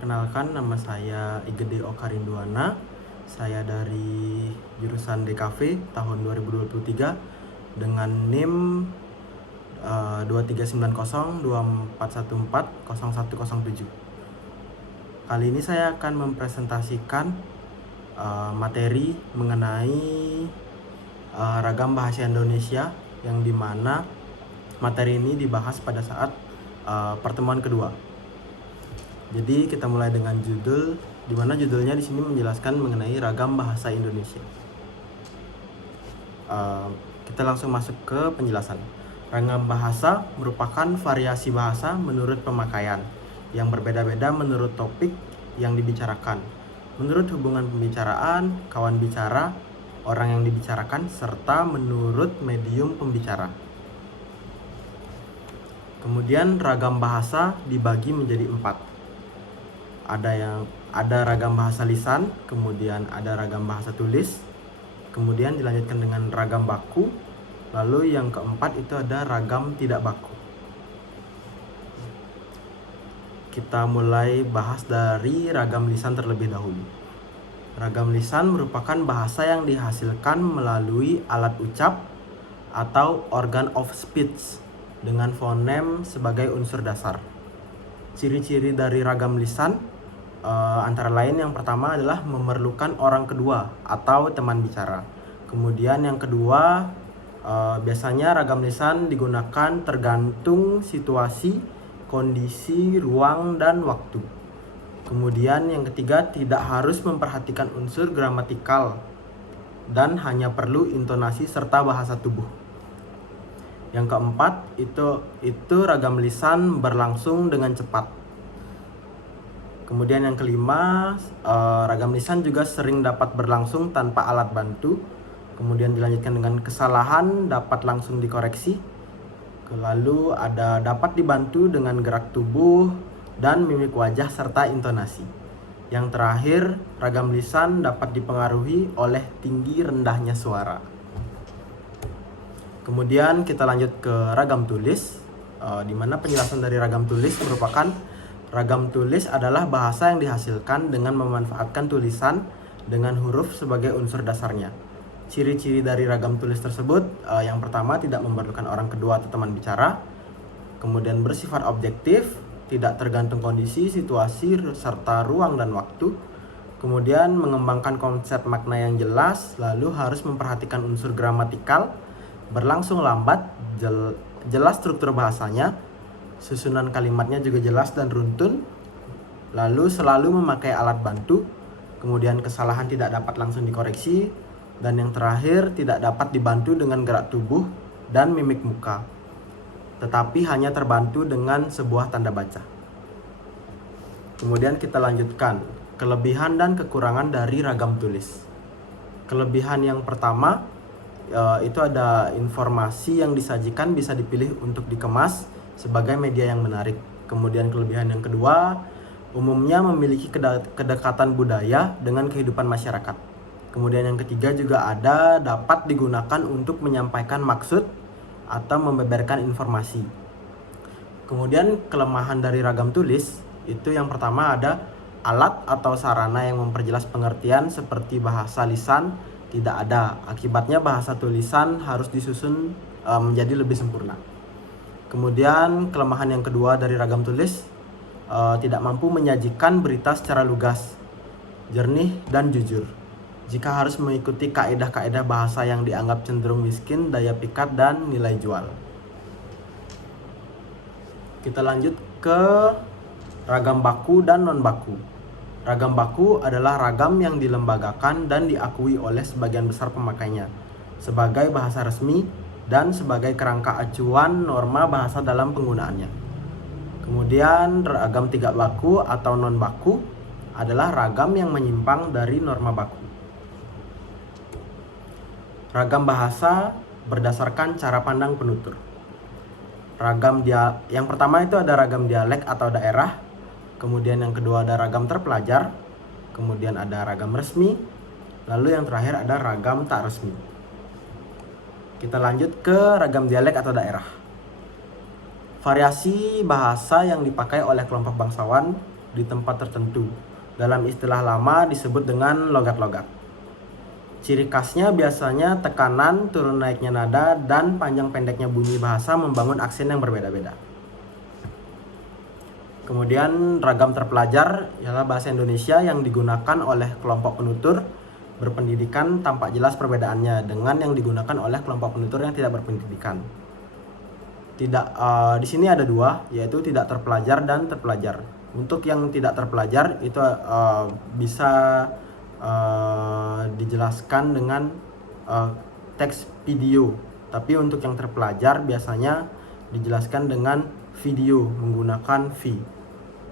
Perkenalkan, nama saya Igede Okarinduana. Saya dari jurusan DKV tahun 2023 dengan NIM 239024140107. Kali ini saya akan mempresentasikan materi mengenai ragam bahasa Indonesia, yang dimana materi ini dibahas pada saat pertemuan kedua. Jadi kita mulai dengan judul, di mana judulnya di sini menjelaskan mengenai ragam bahasa Indonesia. Kita langsung masuk ke penjelasan. Ragam bahasa merupakan variasi bahasa menurut pemakaian yang berbeda-beda menurut topik yang dibicarakan, menurut hubungan pembicaraan, kawan bicara, orang yang dibicarakan, serta menurut medium pembicara. Kemudian ragam bahasa dibagi menjadi 4. Ada ragam bahasa lisan, kemudian ada ragam bahasa tulis, kemudian dilanjutkan dengan ragam baku, lalu yang keempat itu ada ragam tidak baku. Kita mulai bahas dari ragam lisan terlebih dahulu. Ragam lisan merupakan bahasa yang dihasilkan melalui alat ucap atau organ of speech dengan fonem sebagai unsur dasar. Ciri-ciri dari ragam lisan antara lain yang pertama adalah memerlukan orang kedua atau teman bicara. Kemudian yang kedua, biasanya ragam lisan digunakan tergantung situasi, kondisi, ruang, dan waktu. Kemudian yang ketiga, tidak harus memperhatikan unsur gramatikal dan hanya perlu intonasi serta bahasa tubuh. Yang keempat, itu ragam lisan berlangsung dengan cepat. Kemudian yang kelima, ragam lisan juga sering dapat berlangsung tanpa alat bantu. Kemudian dilanjutkan dengan kesalahan dapat langsung dikoreksi. Lalu ada dapat dibantu dengan gerak tubuh dan mimik wajah serta intonasi. Yang terakhir, ragam lisan dapat dipengaruhi oleh tinggi rendahnya suara. Kemudian kita lanjut ke ragam tulis, di mana penjelasan dari ragam tulis merupakan ragam tulis adalah bahasa yang dihasilkan dengan memanfaatkan tulisan dengan huruf sebagai unsur dasarnya. Ciri-ciri dari ragam tulis tersebut, yang pertama tidak memerlukan orang kedua atau teman bicara, kemudian bersifat objektif, tidak tergantung kondisi, situasi, serta ruang dan waktu, kemudian mengembangkan konsep makna yang jelas, lalu harus memperhatikan unsur gramatikal, berlangsung lambat, jelas struktur bahasanya, susunan kalimatnya juga jelas dan runtun, lalu selalu memakai alat bantu, kemudian kesalahan tidak dapat langsung dikoreksi, dan yang terakhir tidak dapat dibantu dengan gerak tubuh dan mimik muka, tetapi hanya terbantu dengan sebuah tanda baca. Kemudian kita lanjutkan kelebihan dan kekurangan dari ragam tulis. Kelebihan yang pertama, itu ada informasi yang disajikan bisa dipilih untuk dikemas sebagai media yang menarik. Kemudian kelebihan yang kedua, umumnya memiliki kedekatan budaya dengan kehidupan masyarakat. Kemudian yang ketiga juga ada dapat digunakan untuk menyampaikan maksud atau membeberkan informasi. Kemudian kelemahan dari ragam tulis, itu yang pertama ada alat atau sarana yang memperjelas pengertian seperti bahasa lisan tidak ada. Akibatnya bahasa tulisan harus disusun menjadi lebih sempurna. Kemudian kelemahan yang kedua dari ragam tulis, tidak mampu menyajikan berita secara lugas, jernih, dan jujur. Jika harus mengikuti kaedah-kaedah bahasa yang dianggap cenderung miskin daya pikat dan nilai jual. Kita lanjut ke ragam baku dan non baku. Ragam baku adalah ragam yang dilembagakan dan diakui oleh sebagian besar pemakainya sebagai bahasa resmi dan sebagai kerangka acuan norma bahasa dalam penggunaannya. Kemudian ragam tidak baku atau non baku adalah ragam yang menyimpang dari norma baku. Ragam bahasa berdasarkan cara pandang penutur. Yang pertama itu ada ragam dialek atau daerah, kemudian yang kedua ada ragam terpelajar, kemudian ada ragam resmi, lalu yang terakhir ada ragam tak resmi. Kita lanjut ke ragam dialek atau daerah. Variasi bahasa yang dipakai oleh kelompok bangsawan di tempat tertentu. Dalam istilah lama disebut dengan logat-logat. Ciri khasnya biasanya tekanan, turun naiknya nada, dan panjang pendeknya bunyi bahasa membangun aksen yang berbeda-beda. Kemudian ragam terpelajar ialah bahasa Indonesia yang digunakan oleh kelompok penutur berpendidikan, tampak jelas perbedaannya dengan yang digunakan oleh kelompok penutur yang tidak berpendidikan. Di sini ada dua, yaitu tidak terpelajar dan terpelajar. Untuk yang tidak terpelajar itu bisa dijelaskan dengan teks video, tapi untuk yang terpelajar biasanya dijelaskan dengan video menggunakan V.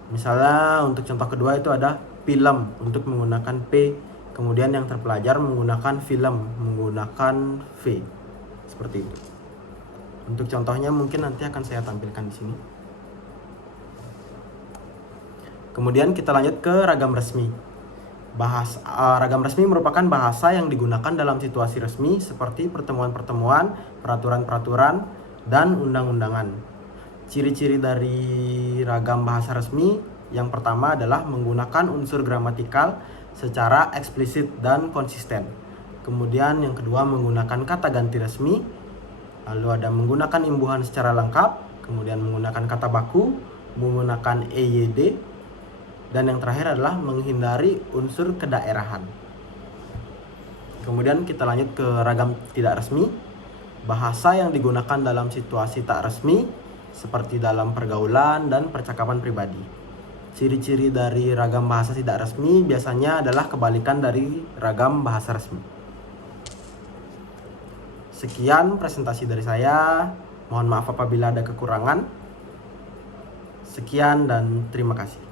Misalnya untuk contoh kedua itu ada film untuk menggunakan P, kemudian yang terpelajar menggunakan film menggunakan V. Seperti itu. Untuk contohnya mungkin nanti akan saya tampilkan di sini. Kemudian kita lanjut ke ragam resmi. Ragam resmi merupakan bahasa yang digunakan dalam situasi resmi seperti pertemuan-pertemuan, peraturan-peraturan, dan undang-undangan. Ciri-ciri dari ragam bahasa resmi yang pertama adalah menggunakan unsur gramatikal secara eksplisit dan konsisten. Kemudian yang kedua menggunakan kata ganti resmi. Lalu ada menggunakan imbuhan secara lengkap, kemudian menggunakan kata baku, menggunakan EYD, dan yang terakhir adalah menghindari unsur kedaerahan. Kemudian kita lanjut ke ragam tidak resmi. Bahasa yang digunakan dalam situasi tak resmi, seperti dalam pergaulan dan percakapan pribadi. Ciri-ciri dari ragam bahasa tidak resmi biasanya adalah kebalikan dari ragam bahasa resmi. Sekian presentasi dari saya. Mohon maaf apabila ada kekurangan. Sekian dan terima kasih.